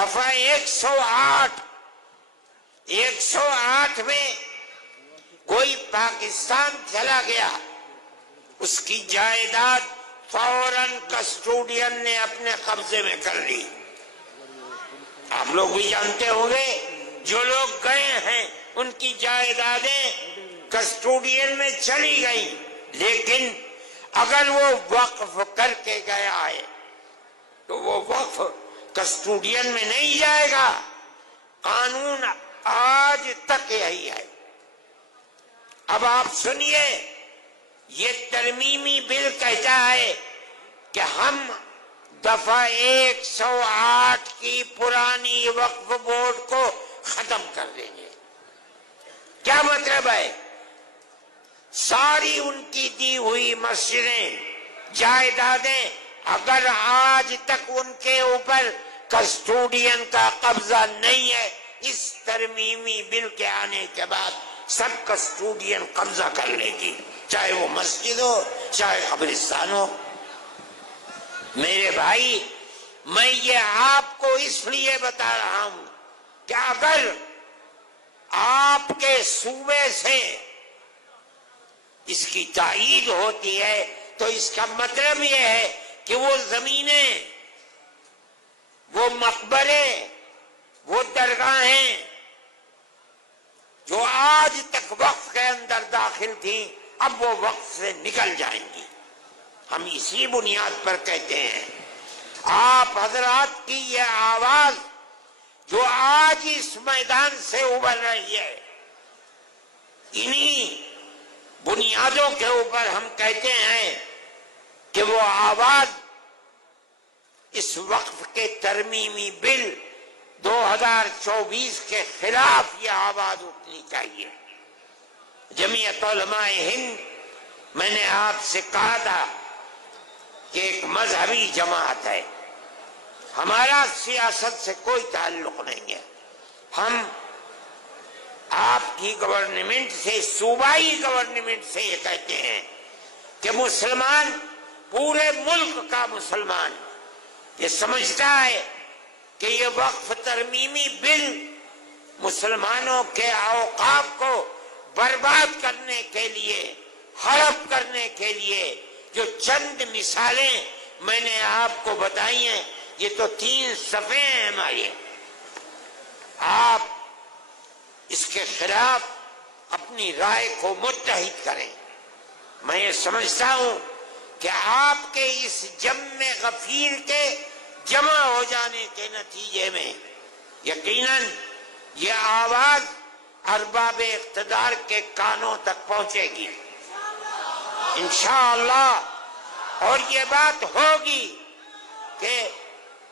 دفعہ 108 میں کوئی پاکستان چلا گیا، اس کی جائیداد فوراً کسٹوڈین نے اپنے قبضے میں کر لی۔ آپ لوگ بھی جانتے ہوں گے، جو لوگ گئے ہیں ان کی جائیدادیں کسٹوڈین میں چلی گئیں، لیکن اگر وہ وقف کر کے گیا ہے تو وہ وقف کسٹوڈین میں نہیں جائے گا۔ قانون آج تک یہی ہے۔ اب آپ سنیے، یہ ترمیمی بل کہتا ہے کہ ہم دفعہ 108 کی پرانی وقف بورڈ کو ختم کر دیں گے۔ کیا مطلب ہے؟ ساری ان کی دی ہوئی مسجدیں، جائیدادیں، اگر آج تک ان کے اوپر کسٹوڈین کا قبضہ نہیں ہے، اس ترمیمی بل کے آنے کے بعد سب کسٹوڈین قبضہ کر لے گی، چاہے وہ مسجد ہو چاہے قبرستان ہو۔ میرے بھائی، میں یہ آپ کو اس لیے بتا رہا ہوں کہ اگر آپ کے صوبے سے اس کی تائید ہوتی ہے تو اس کا مطلب یہ ہے کہ وہ زمینیں، وہ مقبرے، وہ درگاہیں جو آج تک وقف کے اندر داخل تھیں، اب وہ وقف سے نکل جائیں گی۔ ہم اسی بنیاد پر کہتے ہیں، آپ حضرات کی یہ آواز جو آج اس میدان سے ابھر رہی ہے، انہی بنیادوں کے اوپر ہم کہتے ہیں کہ وہ آواز اس وقف کے ترمیمی بل 2024 کے خلاف یہ آواز اٹھنی چاہیے۔ جمعیت علماء ہند، میں نے آپ سے کہا تھا کہ ایک مذہبی جماعت ہے، ہمارا سیاست سے کوئی تعلق نہیں ہے۔ ہم آپ کی گورنمنٹ سے، صوبائی گورنمنٹ سے یہ کہتے ہیں کہ مسلمان، پورے ملک کا مسلمان یہ سمجھتا ہے کہ یہ وقف ترمیمی بل مسلمانوں کے اوقاف کو برباد کرنے کے لیے، ہڑپ کرنے کے لیے، جو چند مثالیں میں نے آپ کو بتائی ہیں، یہ تو 3 صفحے ہیں ہمارے۔ آپ اس کے خلاف اپنی رائے کو متحد کریں۔ میں یہ سمجھتا ہوں کہ آپ کے اس جم غفیر کے جمع ہو جانے کے نتیجے میں یقیناً یہ آواز ارباب اقتدار کے کانوں تک پہنچے گی انشاءاللہ، اور یہ بات ہوگی کہ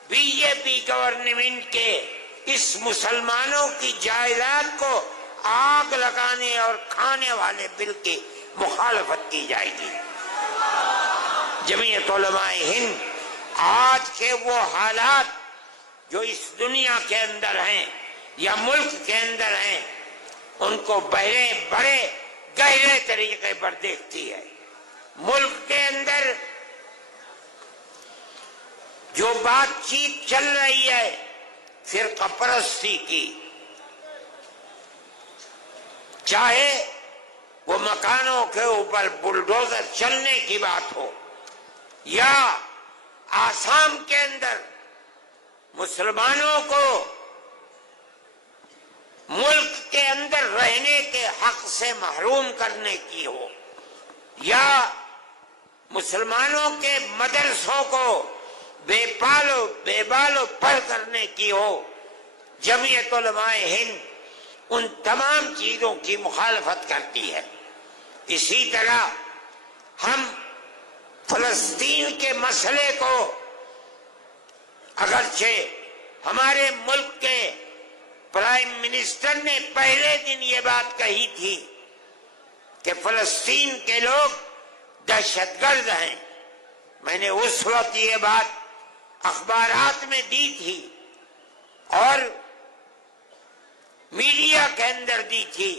بی جے پی گورنمنٹ کے اس مسلمانوں کی جائیداد کو آگ لگانے اور کھانے والے بل کی مخالفت کی جائے گی۔ جمعیت علماء ہند آج کے وہ حالات جو اس دنیا کے اندر ہیں یا ملک کے اندر ہیں، ان کو بڑے گہرے طریقے پر دیکھتی ہے۔ ملک کے اندر جو بات چیت چل رہی ہے فرقہ پرستی کی، چاہے وہ مکانوں کے اوپر بلڈوزر چلنے کی بات ہو، یا آسام کے اندر مسلمانوں کو ملک کے اندر رہنے کے حق سے محروم کرنے کی ہو، یا مسلمانوں کے مدرسوں کو بے بالو پر کرنے کی ہو، جمعیت علماء ہند ان تمام چیزوں کی مخالفت کرتی ہے۔ اسی طرح ہم فلسطین کے مسئلے کو، اگرچہ ہمارے ملک کے پرائم منسٹر نے پہلے دن یہ بات کہی تھی کہ فلسطین کے لوگ دہشت گرد ہیں، میں نے اس وقت یہ بات اخبارات میں دی تھی اور میڈیا کے اندر دی تھی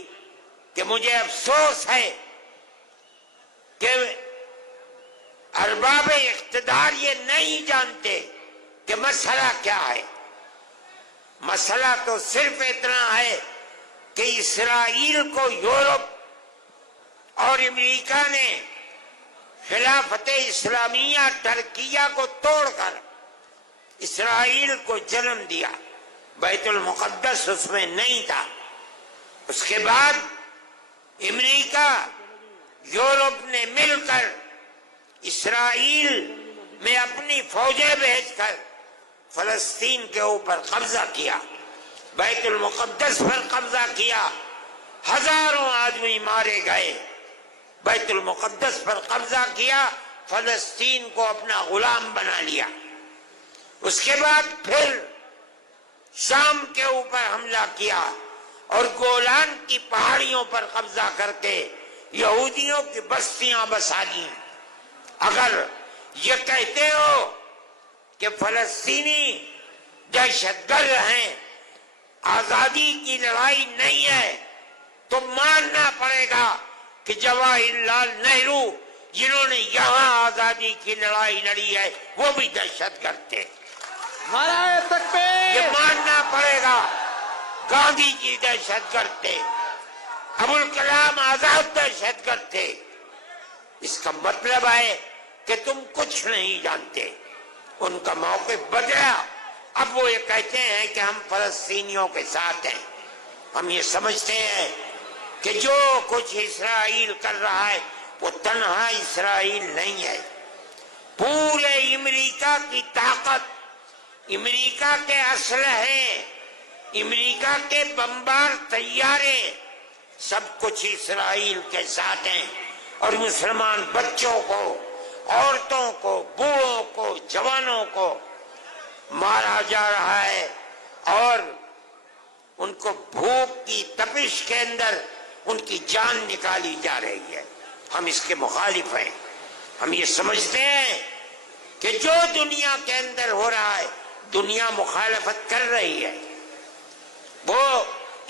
کہ مجھے افسوس ہے کہ ارباب اقتدار یہ نہیں جانتے کہ مسئلہ کیا ہے۔ مسئلہ تو صرف اتنا ہے کہ اسرائیل کو یورپ اور امریکہ نے خلافت اسلامیہ ترکیہ کو توڑ کر اسرائیل کو جنم دیا. بیت المقدس اس میں نہیں تھا. اس کے بعد امریکہ یورپ نے مل کر اسرائیل میں اپنی فوجیں بھیج کر فلسطین کے اوپر قبضہ کیا، بیت المقدس پر قبضہ کیا، ہزاروں آدمی مارے گئے. بیت المقدس پر قبضہ کیا، فلسطین کو اپنا غلام بنا لیا. اس کے بعد پھر شام کے اوپر حملہ کیا اور گولان کی پہاڑیوں پر قبضہ کر کے یہودیوں کی بستیاں بسا دی. اگر یہ کہتے ہو کہ فلسطینی دہشت گرد ہیں، آزادی کی لڑائی نہیں ہے، تو ماننا پڑے گا کہ جواہر لال نہرو جنہوں نے یہاں آزادی کی لڑائی لڑی ہے وہ بھی دہشت گرد تھے. نعرہ تکبیر! یہ ماننا پڑے گا گاندھی جی دہشت گرد تھے، ابوالکلام آزاد دہشت گرد تھے. اس کا مطلب ہے کہ تم کچھ نہیں جانتے. ان کا موقف بدلا. اب وہ یہ کہتے ہیں کہ ہم فلسطینیوں کے ساتھ ہیں. ہم یہ سمجھتے ہیں کہ جو کچھ اسرائیل کر رہا ہے وہ تنہا اسرائیل نہیں ہے. پورے امریکہ کی طاقت، امریکہ کے اسلحے، امریکہ کے بمبار طیارے، سب کچھ اسرائیل کے ساتھ ہیں. اور مسلمان بچوں کو، عورتوں کو، بوڑھوں کو، جوانوں کو مارا جا رہا ہے اور ان کو بھوک کی تپش کے اندر ان کی جان نکالی جا رہی ہے. ہم اس کے مخالف ہیں. ہم یہ سمجھتے ہیں کہ جو دنیا کے اندر ہو رہا ہے دنیا مخالفت کر رہی ہے. وہ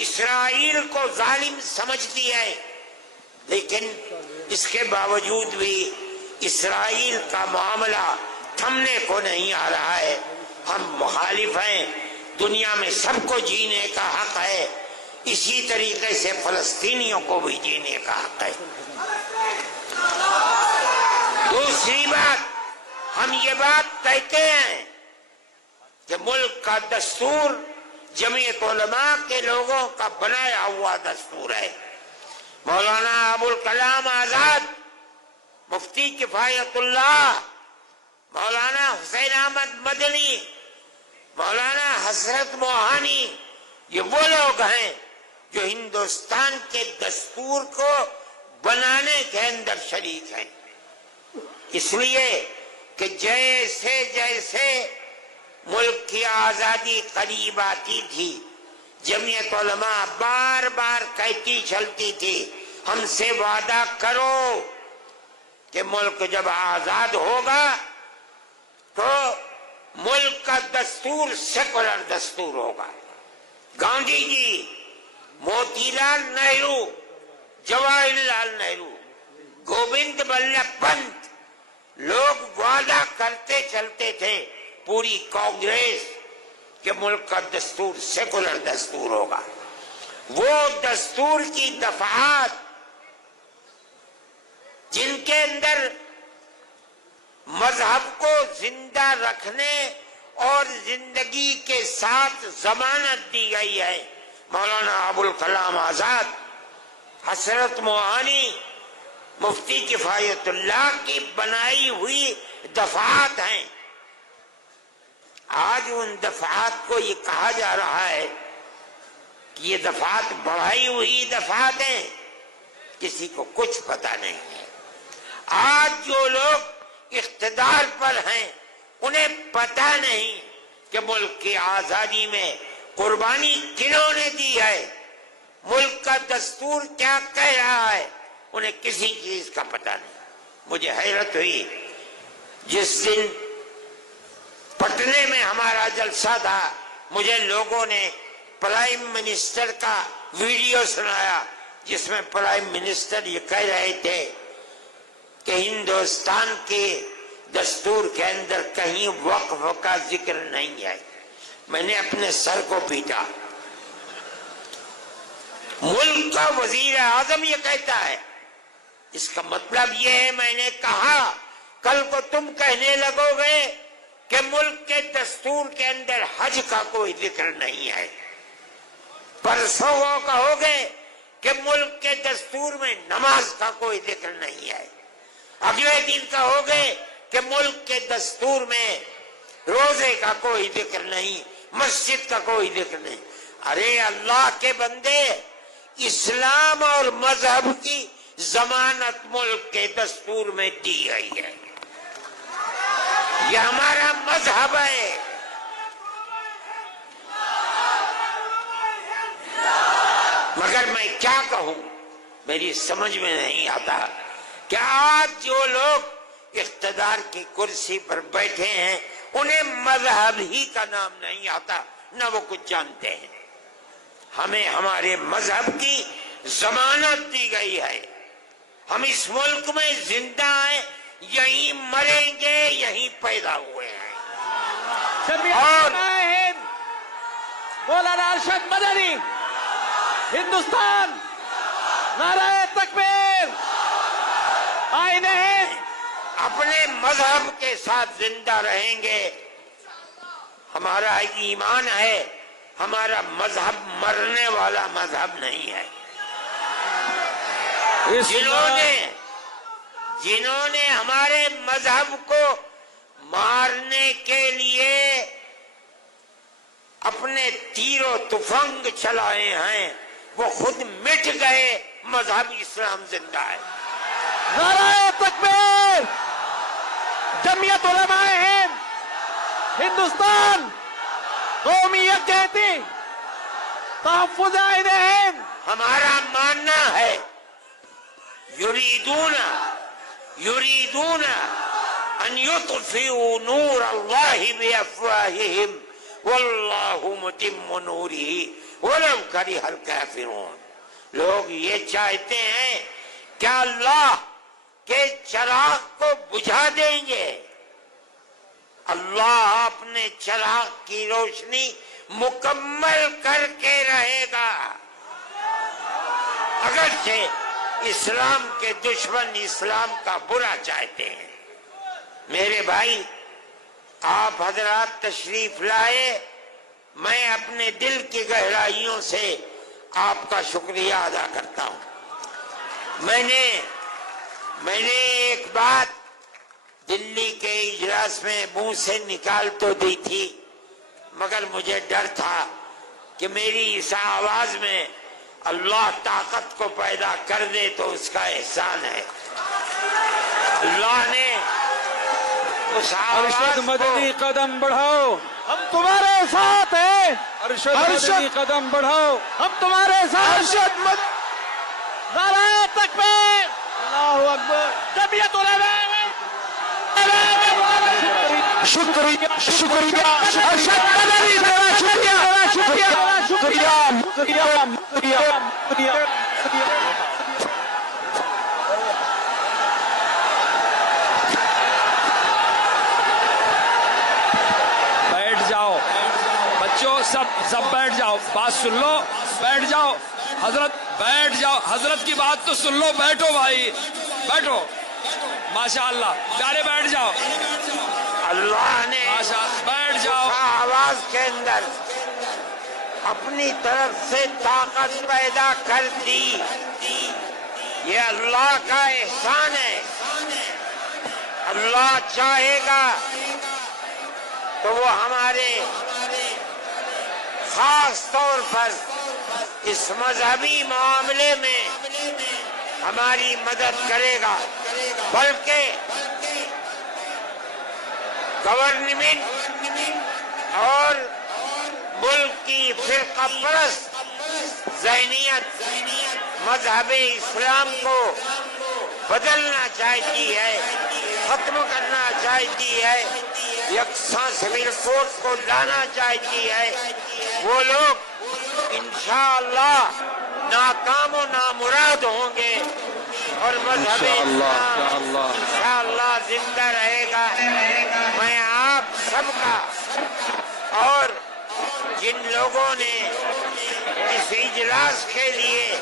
اسرائیل کو ظالم سمجھتی ہے، لیکن اس کے باوجود بھی اسرائیل کا معاملہ تھمنے کو نہیں آ رہا ہے. ہم مخالف ہیں. دنیا میں سب کو جینے کا حق ہے، اسی طریقے سے فلسطینیوں کو بھی جینے کا حق ہے. دوسری بات، ہم یہ بات کہتے ہیں کہ ملک کا دستور جمعیت علماء کے لوگوں کا بنایا ہوا دستور ہے. مولانا ابوالکلام آزاد، مفتی کفایت اللہ، مولانا حسین احمد مدنی، مولانا حسرت موہانی، یہ وہ لوگ ہیں جو ہندوستان کے دستور کو بنانے کے اندر شریک ہیں. اس لیے کہ جیسے جیسے ملک کی آزادی قریب آتی تھی، جمعیت علماء بار بار کہتی چلتی تھی ہم سے وعدہ کرو کہ ملک جب آزاد ہوگا تو ملک کا دستور سیکولر دستور ہوگا. گاندھی جی، موتی لال نہرو، جواہر لال نہرو، گوبند بلبھ پنت، لوگ وعدہ کرتے چلتے تھے، پوری کانگریس، کہ ملک کا دستور سیکولر دستور ہوگا. وہ دستور کی دفعات جن کے اندر مذہب کو زندہ رکھنے اور زندگی کے ساتھ ضمانت دی گئی ہے، مولانا ابوالکلام آزاد، حسرت موہانی، مفتی کفایت اللہ کی بنائی ہوئی دفعات ہیں. آج ان دفعات کو یہ کہا جا رہا ہے کہ یہ دفعات بڑھائی ہوئی دفعات ہیں. کسی کو کچھ پتہ نہیں ہے. آج جو لوگ اقتدار پر ہیں انہیں پتہ نہیں کہ ملک کی آزادی میں قربانی کنہوں نے دی ہے، ملک کا دستور کیا کہہ رہا ہے، انہیں کسی چیز کا پتہ نہیں. مجھے حیرت ہوئی جس دن پٹنے میں ہمارا جلسہ تھا، مجھے لوگوں نے پرائم منسٹر کا ویڈیو سنایا جس میں پرائم منسٹر یہ کہہ رہے تھے کہ ہندوستان کے دستور کے اندر کہیں وقف کا ذکر نہیں ہے. میں نے اپنے سر کو پیٹا۔ ملک کا وزیر اعظم یہ کہتا ہے، اس کا مطلب یہ ہے میں نے کہا، کل کو تم کہنے لگو گے کہ ملک کے دستور کے اندر حج کا کوئی ذکر نہیں ہے، پرسوں وہ کہو گے کہ ملک کے دستور میں نماز کا کوئی ذکر نہیں ہے، اگلے دن کہو گے کہ ملک کے دستور میں روزے کا کوئی ذکر نہیں، مسجد کا کوئی ذکر نہیں۔ ارے اللہ کے بندے، اسلام اور مذہب کی ضمانت ملک کے دستور میں دی گئی ہے، یہ ہمارا مذہب ہے۔ مگر میں کیا کہوں، میری سمجھ میں نہیں آتا کہ آج جو لوگ اقتدار کی کرسی پر بیٹھے ہیں انہیں مذہب ہی کا نام نہیں آتا، نہ وہ کچھ جانتے ہیں۔ ہمیں ہمارے مذہب کی ضمانت دی گئی ہے، ہم اس ملک میں زندہ ہیں، یہیں مریں گے، یہیں پیدا ہوئے ہیں۔ اور مولانا ارشد مدنی، ہندوستان، نعرہ تکبیر، آئین ہند، اپنے مذہب کے ساتھ زندہ رہیں گے۔ ہمارا ایمان ہے، ہمارا مذہب مرنے والا مذہب نہیں ہے۔ جنہوں نے ہمارے مذہب کو مارنے کے لیے اپنے تیر و تفنگ چلائے ہیں وہ خود مٹ گئے، مذہب اسلام زندہ ہے۔ نعرہ تکبیر، جمعیت علماء ہند، ہندوستان، قومیت کہتی، تحفظ آئین ہند۔ ہمارا ماننا ہے یریدون ان یطفئوا نور اللہ بافواہہم واللہ متم نورہ ولو کرہ الکافرون۔ لوگ یہ چاہتے ہیں کہ اللہ کے چراغ کو بجھا دیں گے، اللہ اپنے چراغ کی روشنی مکمل کر کے رہے گا۔ اگرچہ اسلام کے دشمن اسلام کا برا چاہتے ہیں۔ میرے بھائی، آپ حضرات تشریف لائے، میں اپنے دل کی گہرائیوں سے آپ کا شکریہ ادا کرتا ہوں۔ میں نے ایک بات دلی کے اجلاس میں منہ سے نکال تو دی تھی، مگر مجھے ڈر تھا کہ میری اس آواز میں اللہ طاقت کو پیدا کر دے تو اس کا احسان ہے۔ اللہ نے اس آواز ارشد کو مدنی قدم بڑھاؤ، ہم تمہارے ساتھ ہیں۔ ارشد مدنی قدم بڑھاؤ، ہم تمہارے ساتھ۔ ارشد مدنی، نعرہ تکبیر، اللہ اکبر، جمعیت علماء شکریہ شکریہ، ارشد مدنی شکریہ شکریہ شکریہ شکریہ۔ بیٹھ جاؤ بچوں، سب بیٹھ جاؤ، بات سن لو، بیٹھ جاؤ حضرت، بیٹھ جاؤ، حضرت کی بات تو سن لو، بیٹھو بھائی، بیٹھو، ماشاءاللہ، پیارے بیٹھ جاؤ، اللہ نے بیٹھ جاؤ، آواز کے اندر اپنی طرف سے طاقت پیدا کر دی۔ یہ اللہ کا احسان ہے۔ اللہ چاہے گا تو وہ ہمارے خاص طور پر اس مذہبی معاملے میں ہماری مدد کرے گا، بلکہ گورنمنٹ اور ملک کی فرقہ پرست ذہنیت مذہب اسلام کو بدلنا چاہتی ہے، ختم کرنا چاہتی ہے، یکساں سول کوڈ کو لانا چاہتی ہے۔ وہ لوگ انشاءاللہ ناکام و نامراد ہوں گے اور مذہب اسلام انشاءاللہ زندہ رہے گا۔ میں آپ سب کا اور جن لوگوں نے اس اجلاس کے لیے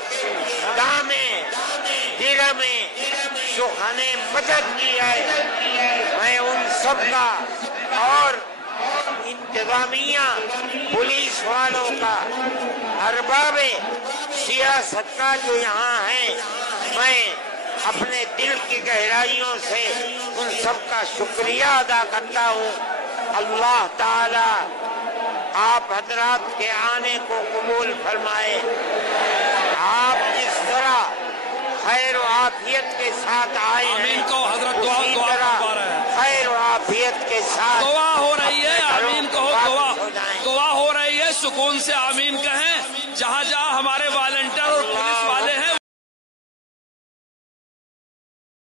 دامیں درہمیں سخنیں مدد کی ہے، میں ان سب کا اور انتظامیہ پولیس والوں کا، ارباب سیاست کا جو یہاں ہیں، میں اپنے دل کی گہرائیوں سے ان سب کا شکریہ ادا کرتا ہوں۔ اللہ تعالی آپ حضرات کے آنے کو قبول فرمائے۔ آپ جس طرح خیر و عافیت کے ساتھ آئے ہیں، آمین کو حضرت دعا اسی طرح فرما رہے ہیں۔ خیر و عافیت کے ساتھ دعا ہو